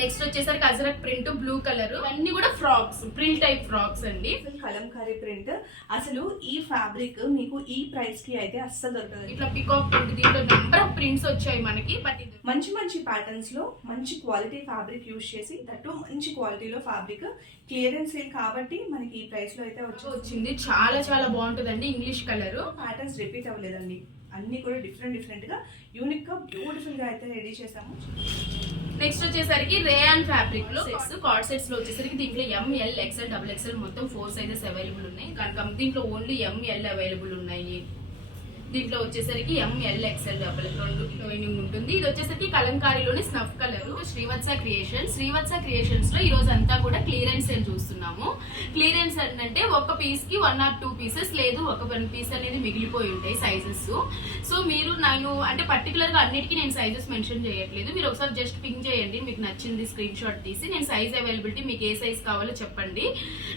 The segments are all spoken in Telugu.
నెక్స్ట్ వచ్చేసరికి అజరక్ ప్రింట్ బ్లూ కలర్, అన్ని కూడా ఫ్రాక్స్, ప్రిల్ టైప్ ఫ్రాక్స్ అండి. కలంకారీ ప్రింట్. అసలు ఈ ఫ్యాబ్రిక్ మీకు ఈ ప్రైస్ కి అయితే అస్సలు దొరకదు. ఇట్లా పికాక్ ప్రింట్, దీంట్లో నెంబర్ ఆఫ్ ప్రింట్స్ వచ్చాయి మనకి. బట్ మంచి మంచి ప్యాటర్న్స్ లో మంచి క్వాలిటీ ఫ్యాబ్రిక్ యూజ్ చేసి దట్టు మంచి క్వాలిటీలో ఫ్యాబ్రిక్ క్లియరెన్స్ సేల్ కాబట్టి మనకి ఈ ప్రైస్ లో అయితే వచ్చింది. చాలా చాలా బాగుంటుందండి. ఇంగ్లీష్ కలర్ ప్యాటర్న్స్ రిపీట్ అవ్వలేదండి, అన్ని కూడా డిఫరెంట్ గా యూనిక్ గా బ్యూటిఫుల్ గా అయితే రెడీ చేసాము. నెక్స్ట్ వచ్చేసరికి రేయాన్ ఫ్యాబ్రిక్ లో కార్డ్ సెట్స్ లో వచ్చేసరికి దీంట్లో ఎంఎల్ ఎక్స్ఎల్ డబుల్ ఎక్స్ఎల్ మొత్తం 4 సైజెస్ అవైలబుల్ ఉన్నాయి. కనుక దీంట్లో ఓన్లీ ఎంఎల్ అవైలబుల్ ఉన్నాయి. దీంట్లో వచ్చేసరికి ఎంఎల్ ఎక్స్ఎల్ డబుల్ 2 లైనింగ్ ఉంటుంది. ఇది వచ్చేసరికి కలంకారీలోని స్నఫ్ కలర్. శ్రీవత్స క్రియేషన్స్ లో ఈ రోజు అంతా కూడా క్లియరెన్స్ సేల్ చూస్తున్నాము. క్లియరెన్స్ అంటే ఒక పీస్ కి 1 or 2 పీసెస్ లేదు, ఒక 1 పీస్ అనేది మిగిలిపోయి ఉంటాయి సైజెస్. సో మీరు నేను అంటే పర్టికులర్ గా అన్నిటికీ నేను సైజెస్ మెన్షన్ చేయట్లేదు. మీరు ఒకసారి జస్ట్ పింక్ చేయండి, మీకు నచ్చింది స్క్రీన్ షాట్ తీసి నేను సైజ్ అవైలబిలిటీ మీకు ఏ సైజ్ కావాలో చెప్పండి,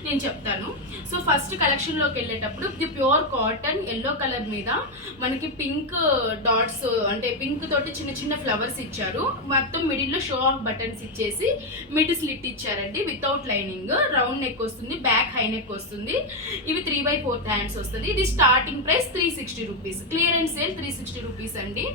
నేను చెప్తాను. సో ఫస్ట్ కలెక్షన్ లోకి వెళ్ళేటప్పుడు ఇది ప్యూర్ కాటన్ ఎల్లో కలర్ మీద మనకి పింక్ డాట్స్ అంటే పింక్ తోటి చిన్న చిన్న ఫ్లవర్స్ ఇచ్చారు. మొత్తం మిడిల్ లో షో ఆఫ్ బటన్స్ ఇచ్చేసి మిడ్ స్లిట్ ఇచ్చారండి. వితౌట్ లైనింగ్, రౌండ్ నెక్ వస్తుంది, బ్యాక్ హై నెక్ వస్తుంది. ఇవి 3/4 హ్యాండ్స్ వస్తుంది. ఇది starting price 360 rupees. Clearance sale 360 rupees అండి.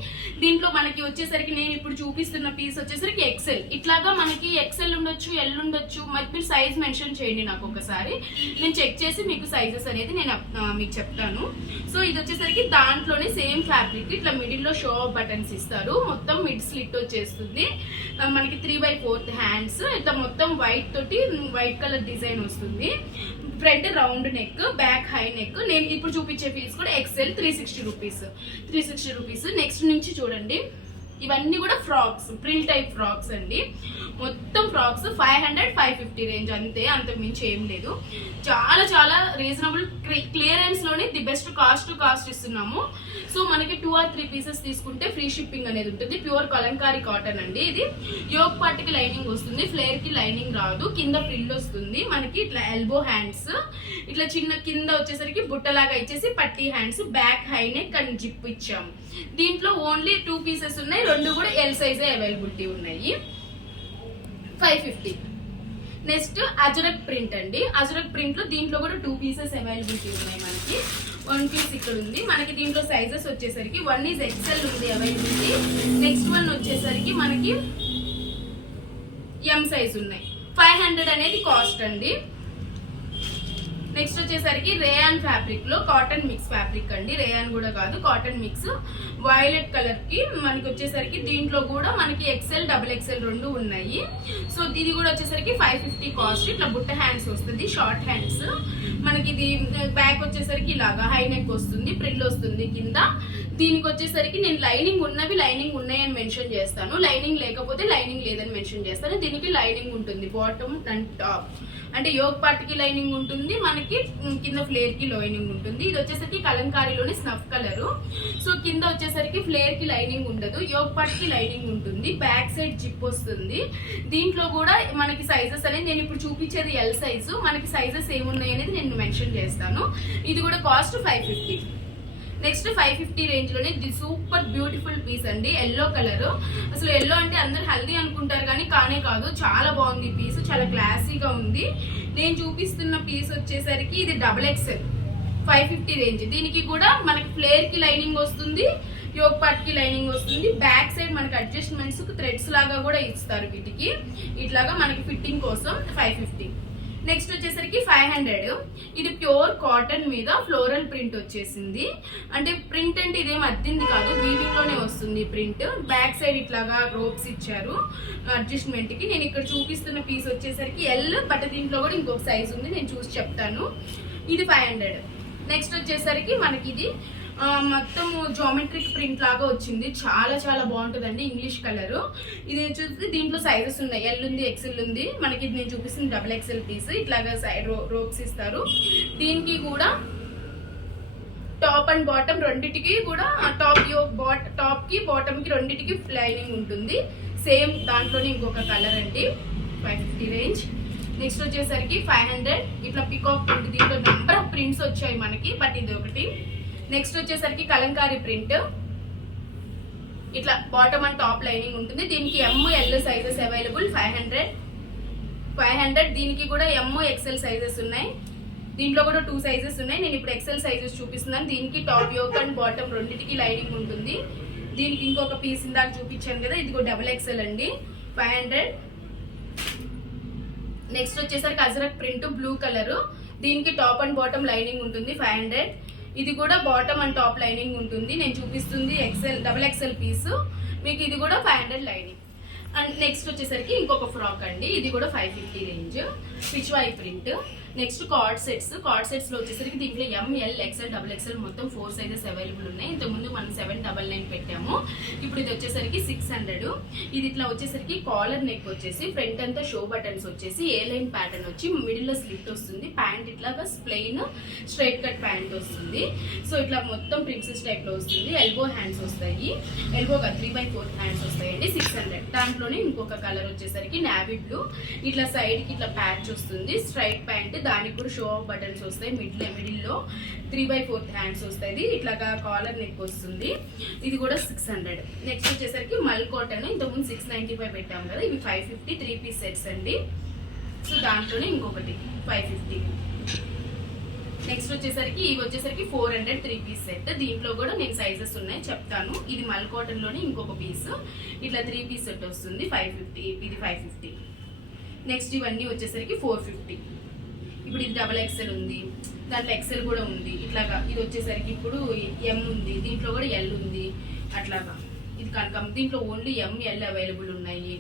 దీంట్లో మనకి వచ్చేసరికి నేను ఇప్పుడు చూపిస్తున్న పీస్ వచ్చేసరికి ఎక్సెల్. ఇట్లాగా మనకి ఎక్సెల్ ఉండొచ్చు, ఎల్ ఉండొచ్చు. మరి మీరు సైజ్ మెన్షన్ చేయండి నాకు ఒకసారి, నేను చెక్ చేసి మీకు సైజెస్ అనేది నేను మీకు చెప్తాను. సో ఇది వచ్చేసరికి దాంట్లోనే సేమ్ ఫ్యాబ్రిక్ ఇట్లా మిడిల్ లో షో ఆఫ్ బటన్స్ ఇస్తారు. మొత్తం మిడ్ స్లిట్ వచ్చేస్తుంది. మనకి 3/4 హ్యాండ్స్. ఇట్లా మొత్తం వైట్ తోటి వైట్ కలర్ డిజైన్ వస్తుంది. Front round neck, back high neck. నేను ఇప్పుడు చూపించే పీస్ కూడా ఎక్సెల్ 360 రూపీస్. నెక్స్ట్ నుంచి చూడండి, ఇవన్నీ కూడా ఫ్రాక్స్, ప్రిల్ టైప్ ఫ్రాక్స్ అండి. మొత్తం ఫ్రాక్స్ 500-550 రేంజ్ అంతే, అంతకు మించి ఏం లేదు. చాలా చాలా రీజనబుల్ క్లియరెన్స్ లోనే the best cost to cost ఇస్తున్నాము. సో మనకి 2 or 3 పీసెస్ తీసుకుంటే ఫ్రీ షిప్పింగ్ అనేది ఉంటుంది. ప్యూర్ కలంకారీ కాటన్ అండి. ఇది యోగ్ పార్ట్ కి లైనింగ్ వస్తుంది, ఫ్లేర్ కి లైనింగ్ రాదు. కింద ఫ్రిల్ వస్తుంది మనకి. ఇట్లా ఎల్బో హ్యాండ్స్, ఇట్లా చిన్న కింద వచ్చేసరికి బుట్టలాగా ఇచ్చేసి పట్టీ hands, back high neck and zip ఇచ్చాము. దీంట్లో ఓన్లీ 2 పీసెస్ ఉన్నాయి, 2 కూడా ఎల్ సైజే అవైలబిలిటీ ఉన్నాయి. 550. నెక్స్ట్ అజరక్ ప్రింట్ అండి. అజరక్ ప్రింట్ లో దీంట్లో కూడా 2 పీసెస్ అవైలబిలిటీ ఉన్నాయి మనకి. 1 పీస్ ఇక్కడ ఉంది మనకి. దీంట్లో సైజెస్ వచ్చేసరికి 1 is ఎక్సెల్ ఉంది అవైలబిలిటీ. నెక్స్ట్ 1 వచ్చేసరికి మనకి ఎం సైజ్ ఉన్నాయి. 500 అనేది కాస్ట్ అండి. నెక్స్ట్ వచ్చేసరికి రేయాన్ ఫ్యాబ్రిక్ లో కాటన్ మిక్స్ ఫ్యాబ్రిక్ అండి. రేయాన్ కూడా కాదు, కాటన్ మిక్స్. వైలెట్ కలర్ కి మనకి వచ్చేసరికి దీంట్లో కూడా మనకి ఎక్సెల్ డబుల్ ఎక్సెల్ 2 ఉన్నాయి. సో ఇది కూడా వచ్చేసరికి 550 కాస్ట్. ఇట్లా బుట్ట హ్యాండ్స్ వస్తుంది, షార్ట్ హ్యాండ్స్. మనకి ఇది బ్యాక్ వచ్చేసరికి ఇలాగా హై నెక్ వస్తుంది, ప్రిల్ వస్తుంది కింద. దీనికి వచ్చేసరికి నేను లైనింగ్ ఉన్నవి లైనింగ్ ఉన్నాయని మెన్షన్ చేస్తాను, లైనింగ్ లేకపోతే లైనింగ్ లేదని మెన్షన్ చేస్తాను. దీనికి లైనింగ్ ఉంటుంది బాటమ్ అండ్ టాప్. అంటే యోగ్ పార్ట్ కి లైనింగ్ ఉంటుంది, మనకి కింద ఫ్లేర్ కి లైనింగ్ ఉంటుంది. ఇది వచ్చేసరికి కలంకారీలోని స్నఫ్ కలర్. సో కింద వచ్చేసరికి ఫ్లేర్ కి లైనింగ్ ఉండదు, యోగ్ పార్ట్ కి లైనింగ్ ఉంటుంది. బ్యాక్ సైడ్ జిప్ వస్తుంది. దీంట్లో కూడా మనకి సైజెస్ అనేది నేను ఇప్పుడు చూపించేది ఎల్ సైజు. మనకి సైజెస్ ఏమున్నాయి అనేది నేను మెన్షన్ చేస్తాను. ఇది కూడా కాస్ట్ 550. నెక్స్ట్ 550 రేంజ్ లోనే ఇది సూపర్ బ్యూటిఫుల్ పీస్ అండి. Yellow colour. అసలు ఎల్లో అంటే అందరు హెల్దీ అనుకుంటారు కానీ కానే కాదు, చాలా బాగుంది ఈ పీస్, చాలా క్లాసీగా ఉంది. నేను చూపిస్తున్న పీస్ వచ్చేసరికి ఇది డబుల్ ఎక్సెల్ 550 రేంజ్. దీనికి కూడా మనకి ఫ్లేర్ కి లైనింగ్ వస్తుంది, యోగ్ పార్ట్ కి లైనింగ్ వస్తుంది. బ్యాక్ సైడ్ మనకి అడ్జస్ట్మెంట్స్ థ్రెడ్స్ లాగా కూడా ఇస్తారు వీటికి. ఇట్లాగా మనకి ఫిట్టింగ్ కోసం 550. నెక్స్ట్ వచ్చేసరికి 500. ఇది ప్యూర్ కాటన్ మీద ఫ్లోరల్ ప్రింట్ వచ్చేసింది. అంటే ప్రింట్ అంటే ఇదేం అద్దింది కాదు, వీవింగ్ లోనే వస్తుంది ప్రింట్. బ్యాక్ సైడ్ ఇట్లాగా రోప్స్ ఇచ్చారు అడ్జస్ట్మెంట్ కి. నేను ఇక్కడ చూపిస్తున్న పీస్ వచ్చేసరికి ఎల్, బట్ దీంట్లో కూడా ఇంకొక సైజ్ ఉంది, నేను చూసి చెప్తాను. ఇది 500. నెక్స్ట్ వచ్చేసరికి మనకి ఇది మొత్తం జామెట్రిక్ ప్రింట్ లాగా వచ్చింది, చాలా చాలా బాగుంటుందండి. English colour. ఇది వచ్చేసి దీంట్లో సైజెస్ ఉన్నాయి, ఎల్ ఉంది, ఎక్సెల్ ఉంది. మనకి నేను చూపిస్తుంది డబుల్ ఎక్సెల్ పీస్. ఇట్లాగా సైడ్ రోప్స్ ఇస్తారు. దీనికి కూడా టాప్ అండ్ బాటమ్ రెండిటికి కూడా టాప్ కి బాటమ్ కి రెండిటికి లైనింగ్ ఉంటుంది. సేమ్ దాంట్లోనే ఇంకొక కలర్ అండి. 550 రేంజ్. నెక్స్ట్ వచ్చేసరికి 500. ఇట్లా పికాక్ ప్రింట్. దీంట్లో నెంబర్ ఆఫ్ ప్రింట్స్ వచ్చాయి మనకి, బట్ ఇది ఒకటి. నెక్స్ట్ వచ్చేసరికి కలంకారీ ప్రింట్. ఇట్లా బాటమ్ అండ్ టాప్ లైనింగ్ ఉంటుంది. దీనికి ML సైజెస్ అవైలబుల్ 500. దీనికి కూడా XL సైజెస్ ఉన్నాయి. దీంట్లో కూడా 2 సైజెస్ ఉన్నాయి. నేను ఇప్పుడు XL సైజెస్ చూపిస్తున్నాను. దీనికి టాప్ యోక్ అండ్ బాటమ్ రెండింటికి లైనింగ్ ఉంటుంది. దీనికి ఇంకొక పీస్ ఇందాక చూపించాను కదా, ఇది కూడా XXL అండి, 500. నెక్స్ట్ వచ్చేసరికి అజరక్ ప్రింట్ బ్లూ కలర్, దీనికి టాప్ అండ్ బాటమ్ లైనింగ్ ఉంటుంది 500. ఇది కూడా బాటమ్ అండ్ టాప్ లైనింగ్ ఉంటుంది. నేను చూపిస్తుంది XXL పీస్, మీకు ఇది కూడా 500 లైనింగ్. అండ్ నెక్స్ట్ వచ్చేసరికి ఇంకొక ఫ్రాక్ అండి, ఇది కూడా 550 range, Pichwai print. Next card sets లో వచ్చేసరికి దీంట్లో ML XL XXL మొత్తం 4 సైజెస్ అవైలబుల్ ఉన్నాయి. ఇంతకుముందు మనం 799 పెట్టాము, ఇప్పుడు ఇది వచ్చేసరికి 600. ఇది ఇట్లా వచ్చేసరికి కాలర్ నెక్ వచ్చేసి ఫ్రంట్ అంతా షో బటన్స్ వచ్చేసి ఏ లైన్ ప్యాటర్న్ వచ్చి మిడిల్ లో స్లిట్ వస్తుంది. ప్యాంట్ ఇట్లాగా ప్లెయిన్ స్ట్రైట్ కట్ ప్యాంట్ వస్తుంది. సో ఇట్లా మొత్తం ప్రిన్సెస్ టైప్ లో వస్తుంది. ఎల్బో హ్యాండ్స్ వస్తాయి, ఎల్బోగా 3/4 హ్యాండ్స్ వస్తాయండి, 600. దాంట్లోనే ఇంకొక కలర్ వచ్చేసరికి నావీ బ్లూ, ఇట్లా సైడ్ కి ఇట్లా ప్యాచ్ వస్తుంది, స్ట్రైట్ ప్యాంట్, దానికి కూడా షో ఆఫ్ బటన్స్ వస్తాయి. మిడిల్ లో 3/4 హ్యాండ్స్ వస్తాయి. ఇట్లాగా కాలర్ నెక్ వస్తుంది. ఇది కూడా 600. నెక్స్ట్ వచ్చేసరికి మల్ కాటన్, ఇంతకుముందు 695 పెట్టాము కదా, ఇవి 550 3 పీస్ సెట్స్ అండి. సో దాంట్లోనే ఇంకొకటి 550. నెక్స్ట్ వచ్చేసరికి ఇవి వచ్చేసరికి 400 3 పీస్ సెట్. దీంట్లో కూడా నేను సైజెస్ ఉన్నాయి చెప్తాను. ఇది మల్ కాటన్ లోనే ఇంకొక పీస్, ఇట్లా 3 పీస్ సెట్ వస్తుంది 550. ఇది 550. నెక్స్ట్ ఇవన్నీ వచ్చేసరికి 450. ఇప్పుడు ఇది XXL ఉంది, దాంట్లో XL కూడా ఉంది. ఇట్లాగా ఇది వచ్చేసరికి ఇప్పుడు M ఉంది, దీంట్లో కూడా L ఉంది. అట్లాగా ఇది కనుక దీంట్లో ఓన్లీ ML అవైలబుల్ ఉన్నాయి.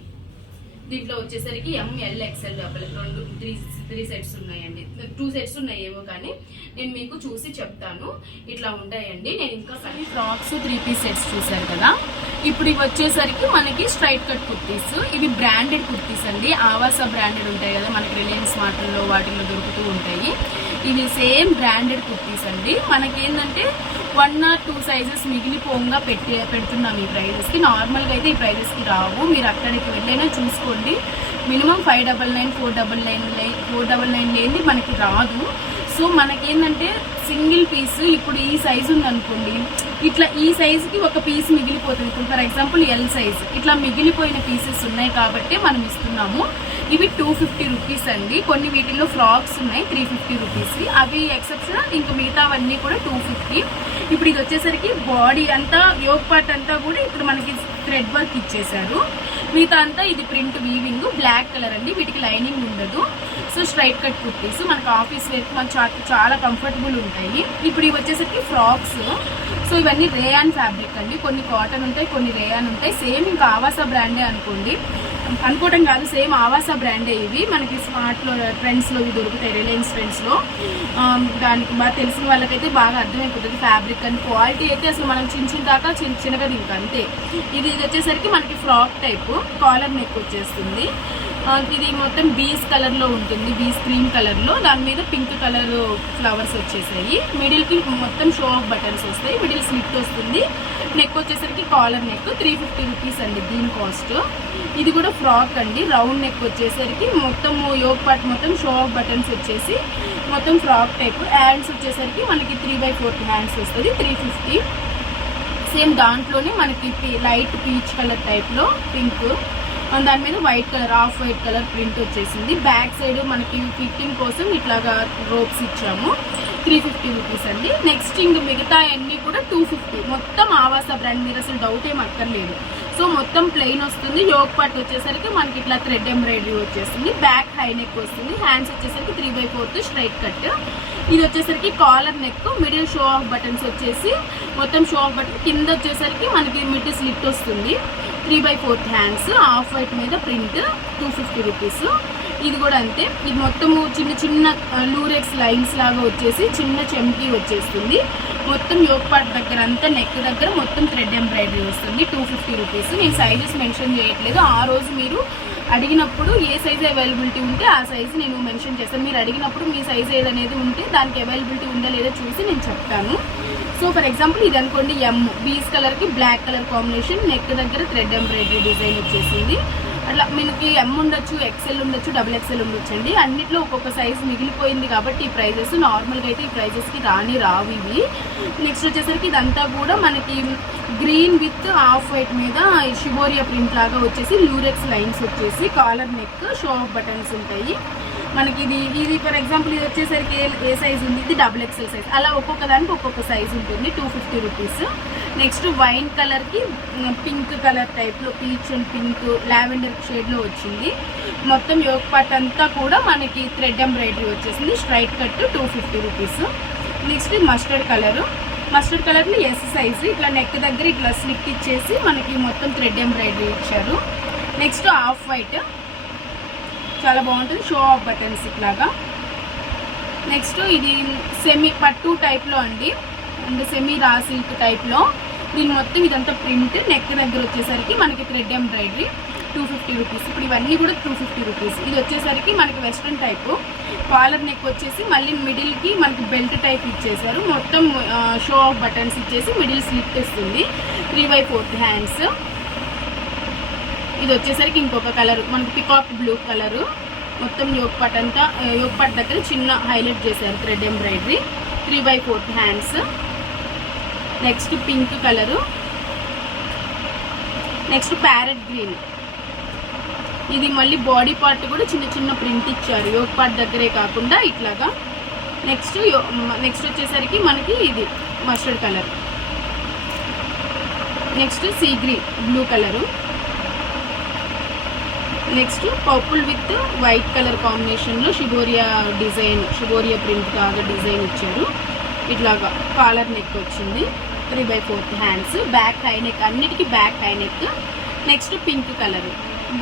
దీంట్లో వచ్చేసరికి ML XL రెండు 3 సెట్స్ ఉన్నాయండి. 2 సెట్స్ ఉన్నాయి ఏవో, కానీ నేను మీకు చూసి చెప్తాను. ఇట్లా ఉంటాయండి. నేను ఇంకా ఫ్రాక్స్ 3 పీస్ సెట్స్ చూసారు కదా, ఇప్పుడు ఇవి వచ్చేసరికి మనకి స్ట్రైట్ కట్ కుర్తీస్. ఇవి బ్రాండెడ్ కుర్తీస్ అండి, ఆవాసా బ్రాండెడ్ ఉంటాయి కదా, మనకి రిలయన్స్ మార్ట్లో వాటిల్లో దొరుకుతూ ఉంటాయి. ఇవి సేమ్ బ్రాండెడ్ కుర్తీస్ అండి. మనకేంటంటే 1 or 2 సైజెస్ మిగిలిపోగా పెడుతున్నాం ఈ ప్రైజెస్కి. నార్మల్గా అయితే ఈ ప్రైజెస్కి రావు, మీరు అక్కడికి వెళ్ళైనా చూసుకోండి. మినిమం 599 499 లేని మనకి రాదు. సో మనకేంటంటే సింగిల్ పీస్ ఇప్పుడు ఈ సైజు ఉందనుకోండి, ఇట్లా ఈ సైజుకి ఒక పీస్ మిగిలిపోతుంది. ఇప్పుడు ఫర్ ఎగ్జాంపుల్ L సైజ్, ఇట్లా మిగిలిపోయిన పీసెస్ ఉన్నాయి కాబట్టి మనం ఇస్తున్నాము. ఇవి 250 రూపీస్ అండి. కొన్ని వీటిల్లో ఫ్రాక్స్ ఉన్నాయి 350 రూపీస్, అవి ఎక్సెప్షన్. ఇంకా మిగతావన్నీ కూడా 250. ఇప్పుడు ఇది వచ్చేసరికి బాడీ అంతా యోగ్ పార్ట్ అంతా కూడా ఇప్పుడు మనకి థ్రెడ్ వర్క్ ఇచ్చేసారు. మిగతా అంతా ఇది ప్రింట్ వీవింగ్, బ్లాక్ కలర్ అండి, వీటికి లైనింగ్ ఉండదు. సో స్ట్రైట్ కట్ కుర్తీస్ మనకు ఆఫీస్ వేర్కి మనకు చాలా కంఫర్టబుల్ ఉంటాయి. ఇప్పుడు ఇవి వచ్చేసరికి ఫ్రాక్స్. సో ఇవన్నీ రేయాన్ ఫ్యాబ్రిక్ అండి, కొన్ని కాటన్ ఉంటాయి, కొన్ని రేయాన్ ఉంటాయి. సేమ్ ఇంకా ఆవాసా బ్రాండే అనుకోవటం కాదు, సేమ్ ఆవాసా బ్రాండే. ఇవి మనకి స్మార్ట్లో ట్రెండ్స్లో ఇవి దొరుకుతాయి, రిలయన్స్ ట్రెండ్స్లో. దానికి బాగా తెలిసిన వాళ్ళకైతే బాగా అర్థమైపోతుంది ఫ్యాబ్రిక్ అండ్ క్వాలిటీ అయితే అసలు మనం చిన్న దాకా చిన్నగా ఇంకా అంతే. ఇది వచ్చేసరికి మనకి ఫ్రాక్ టైప్, కాలర్ నెక్ వచ్చేస్తుంది. ఇది మొత్తం బీస్ కలర్లో ఉంటుంది, బీస్ క్రీమ్ కలర్లో, దాని మీద పింక్ కలర్ ఫ్లవర్స్ వచ్చేసాయి. మిడిల్కి మొత్తం షో ఆఫ్ బటన్స్ వస్తాయి, మిడిల్ స్లిట్ వస్తుంది. నెక్ వచ్చేసరికి కాలర్ నెక్ 350 రూపీస్ అండి దీని కాస్ట్. ఇది కూడా ఫ్రాక్ అండి, రౌండ్ నెక్ వచ్చేసరికి మొత్తం యోగ్ పార్ట్ మొత్తం షో ఆఫ్ బటన్స్ వచ్చేసి మొత్తం ఫ్రాక్ టైప్. హ్యాండ్స్ వచ్చేసరికి మనకి 3/4 హ్యాండ్స్ వస్తుంది 350. సేమ్ దాంట్లోనే మనకి లైట్ పీచ్ కలర్ టైప్లో పింక్, దాని మీద white colour off white colour print వచ్చేసింది. బ్యాక్ సైడ్ మనకి ఫిట్టింగ్ కోసం ఇట్లాగా రోప్స్ ఇచ్చాము, 350 రూపీస్ అండి. నెక్స్ట్ ఇంక మిగతా అన్నీ కూడా 250. మొత్తం ఆవాసా బ్రాండ్, మీరు అసలు డౌట్ ఏం అక్కర్లేదు. సో మొత్తం ప్లెయిన్ వస్తుంది. యోగ్ పార్ట్ వచ్చేసరికి మనకి ఇట్లా థ్రెడ్ ఎంబ్రాయిడరీ వచ్చేస్తుంది. బ్యాక్ హై నెక్ వస్తుంది. హ్యాండ్స్ వచ్చేసరికి 3/4 స్ట్రైట్ కట్. ఇది వచ్చేసరికి collar neck, middle show off buttons వచ్చేసి మొత్తం షో ఆఫ్ బటన్, కింద వచ్చేసరికి మనకి మిడ్ స్లిట్ వస్తుంది. 3/4 హ్యాండ్స్, ఆఫ్ వైట్ మీద ప్రింట్, 250 రూపీస్. ఇది కూడా అంతే. ఇది మొత్తము చిన్న లూరెక్స్ లైన్స్ లాగా వచ్చేసి చిన్న చెంకీ వచ్చేస్తుంది. మొత్తం యోగ్ పార్ట్ దగ్గర అంతా నెక్ దగ్గర మొత్తం థ్రెడ్ ఎంబ్రాయిడరీ వస్తుంది, 250 రూపీస్. నేను సైజెస్ మెన్షన్ చేయట్లేదు, ఆ రోజు మీరు అడిగినప్పుడు ఏ సైజు అవైలబిలిటీ ఉంటే ఆ సైజు నేను మెన్షన్ చేస్తాను. మీరు అడిగినప్పుడు మీ సైజు ఏదనేది ఉంటే దానికి అవైలబిలిటీ ఉందా లేదో చూసి నేను చెప్తాను. సో ఫర్ ఎగ్జాంపుల్ ఇది అనుకోండి, బీస్ కలర్కి బ్లాక్ కలర్ కాంబినేషన్, నెక్ దగ్గర థ్రెడ్ ఎంబ్రాయిడరీ డిజైన్ వచ్చేసింది. అట్లా మనకి ఎమ్ ఉండొచ్చు, ఎక్సెల్ ఉండొచ్చు, డబుల్ ఎక్సెల్ ఉండొచ్చు అండి. అన్నిట్లో ఒక్కొక్క సైజు మిగిలిపోయింది కాబట్టి ఈ ప్రైజెస్ నార్మల్గా అయితే ఈ ప్రైజెస్కి రావు ఇవి. నెక్స్ట్ వచ్చేసరికి ఇదంతా కూడా మనకి గ్రీన్ విత్ ఆఫ్ వైట్ మీద షిబోరియా ప్రింట్ లాగా వచ్చేసి లూరెక్స్ లైన్స్ వచ్చేసి collar neck, show off buttons ఉంటాయి మనకి. ఇది ఫర్ ఎగ్జాంపుల్ ఇది వచ్చేసరికి ఏ సైజ్ ఉంది, ఇది డబుల్ ఎక్సెల్ సైజ్. అలా ఒక్కొక్క దానికి ఒక్కొక్క సైజ్ ఉంటుంది. 250 రూపీస్. నెక్స్ట్ వైన్ కలర్కి పింక్ కలర్ టైప్లో, పీచ్ అండ్ పింక్ లావెండర్ షేడ్లో వచ్చింది. మొత్తం యోగ్ పార్ట్ అంతా కూడా మనకి థ్రెడ్ ఎంబ్రాయిడరీ వచ్చేసింది. Straight cut 250 rupees. Next mustard కలర్లో ఎస్ సైజు, ఇట్లా నెక్ దగ్గర ఇట్లా స్లిప్ ఇచ్చేసి మనకి మొత్తం థ్రెడ్ ఎంబ్రాయిడరీ ఇచ్చారు. నెక్స్ట్ ఆఫ్ వైట్ చాలా బాగుంటుంది, షో ఆఫ్ బటన్స్ ఇట్లాగా. నెక్స్ట్ ఇది సెమీ పట్టు టైప్లో అండి, అండ్ సెమీ రా సిల్క్ టైప్లో. దీని మొత్తం ఇదంతా ప్రింట్. నెక్ దగ్గర వచ్చేసరికి మనకి థ్రెడ్ ఎంబ్రాయిడరీ 250 రూపీస్. ఇప్పుడు ఇవన్నీ కూడా 250 రూపీస్. ఇది వచ్చేసరికి మనకి వెస్ట్రన్ టైపు. కాలర్ నెక్ వచ్చేసి మళ్ళీ మిడిల్కి మనకి బెల్ట్ టైప్ ఇచ్చేసారు. మొత్తం షో ఆఫ్ బటన్స్ ఇచ్చేసి మిడిల్ స్లిప్ ఇస్తుంది. 3/4 హ్యాండ్స్. ఇది వచ్చేసరికి ఇంకొక కలర్ మనకి పికాక్ బ్లూ కలరు. మొత్తం యోగ్ పార్ట్ దగ్గర చిన్న హైలైట్ చేశారు thread embroidery. 3/4 hands. Next pink colour. Next parrot green. ఇది మళ్ళీ బాడీ పార్ట్ కూడా చిన్న చిన్న ప్రింట్ ఇచ్చారు యోగ్ పార్ట్ దగ్గరే కాకుండా ఇట్లాగా. నెక్స్ట్ వచ్చేసరికి మనకి ఇది mustard colour. Next sea green blue colour. Next purple with white colour కాంబినేషన్లో షిబోరియా ప్రింట్ లాగా డిజైన్ ఇచ్చారు. ఇట్లాగా కాలర్ నెక్ వచ్చింది. 3/4 హ్యాండ్స్. బ్యాక్ హై నెక్, అన్నిటికీ back high neck. Next pink colour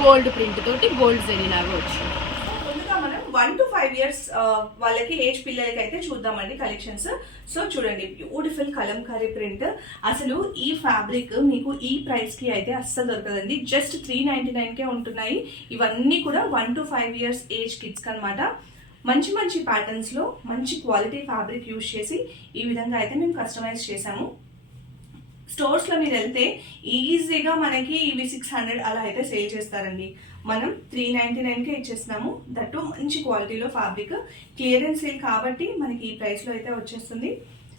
gold print తోటి గోల్డ్ జరీ లాగా వచ్చింది. ముందుగా మనం 1 to 5 years వాళ్ళకి ఏజ్ పిల్లలకి అయితే చూద్దామండి కలెక్షన్స్. సో చూడండి, బ్యూటిఫుల్ కలంకారీ ప్రింట్. అసలు ఈ ఫ్యాబ్రిక్ మీకు ఈ ప్రైస్ కి అయితే అస్సలు దొరకదండి. జస్ట్ 399కే ఉంటున్నాయి. ఇవన్నీ కూడా 1 to 5 years ఏజ్ కిడ్స్ అనమాట. మంచి మంచి ప్యాటర్న్స్ లో మంచి క్వాలిటీ ఫ్యాబ్రిక్ యూజ్ చేసి ఈ విధంగా అయితే మేము కస్టమైజ్ చేసాము. స్టోర్స్ లో మీరు వెళ్తే ఈజీగా మనకి ఇవి 600 అలా అయితే సేల్ చేస్తారండి. మనం 399కే ఇచ్చేస్తున్నాము. దట్టు మంచి క్వాలిటీలో ఫ్యాబ్రిక్. క్లియరెన్స్ సేల్ కాబట్టి మనకి ఈ ప్రైస్ లో అయితే వచ్చేస్తుంది.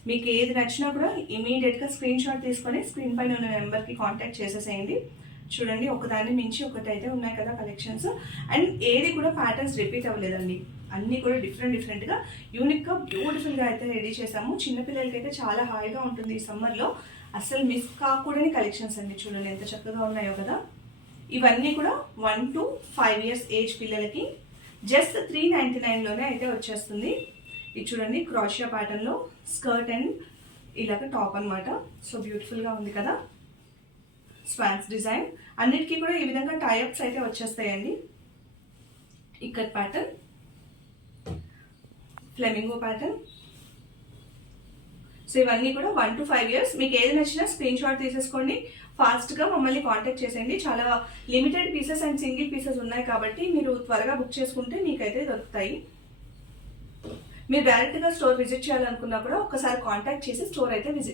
మీకు ఏది నచ్చినా కూడా ఇమీడియట్ గా స్క్రీన్ షాట్ తీసుకొని స్క్రీన్ పైన ఉన్న నెంబర్ కి కాంటాక్ట్ చేసేసేయండి. చూడండి, ఒకదాన్ని మించి ఒకటి అయితే ఉన్నాయి కదా కలెక్షన్స్. అండ్ ఏది కూడా ప్యాటర్న్స్ రిపీట్ అవ్వలేదండి. అన్నీ కూడా డిఫరెంట్ గా యూనిక్ గా బ్యూటిఫుల్ గా అయితే రెడీ చేసాము. చిన్నపిల్లలకి అయితే చాలా హాయిగా ఉంటుంది ఈ సమ్మర్ లో. అసలు మిస్ కాకూడని కలెక్షన్స్ అండి. చూడండి ఎంత చక్కగా ఉన్నాయో కదా. ఇవన్నీ కూడా 1 to 5 years ఏజ్ పిల్లలకి జస్ట్ 399లోనే అయితే వచ్చేస్తుంది. ఇది చూడండి, క్రాషియా ప్యాటర్న్ లో స్కర్ట్ అండ్ ఇలాగ టాప్ అనమాట. సో బ్యూటిఫుల్ గా ఉంది కదా. స్వాన్స్ డిజైన్ అన్నిటికీ కూడా ఈ విధంగా టైఅప్స్ అయితే వచ్చేస్తాయండి. Ikat pattern, flamingo pattern. So ఇవన్నీ కూడా 1 to 5 years. మీకు ఏది నచ్చినా స్క్రీన్ షాట్ తీసేసుకోండి. ఫాస్ట్గా మమ్మల్ని కాంటాక్ట్ చేసేయండి. చాలా limited pieces and single pieces ఉన్నాయి కాబట్టి మీరు త్వరగా బుక్ చేసుకుంటే మీకైతే దొరుకుతాయి. మీరు డైరెక్ట్గా స్టోర్ విజిట్ చేయాలనుకున్నా కూడా ఒకసారి కాంటాక్ట్ చేసి స్టోర్ అయితే విజిట్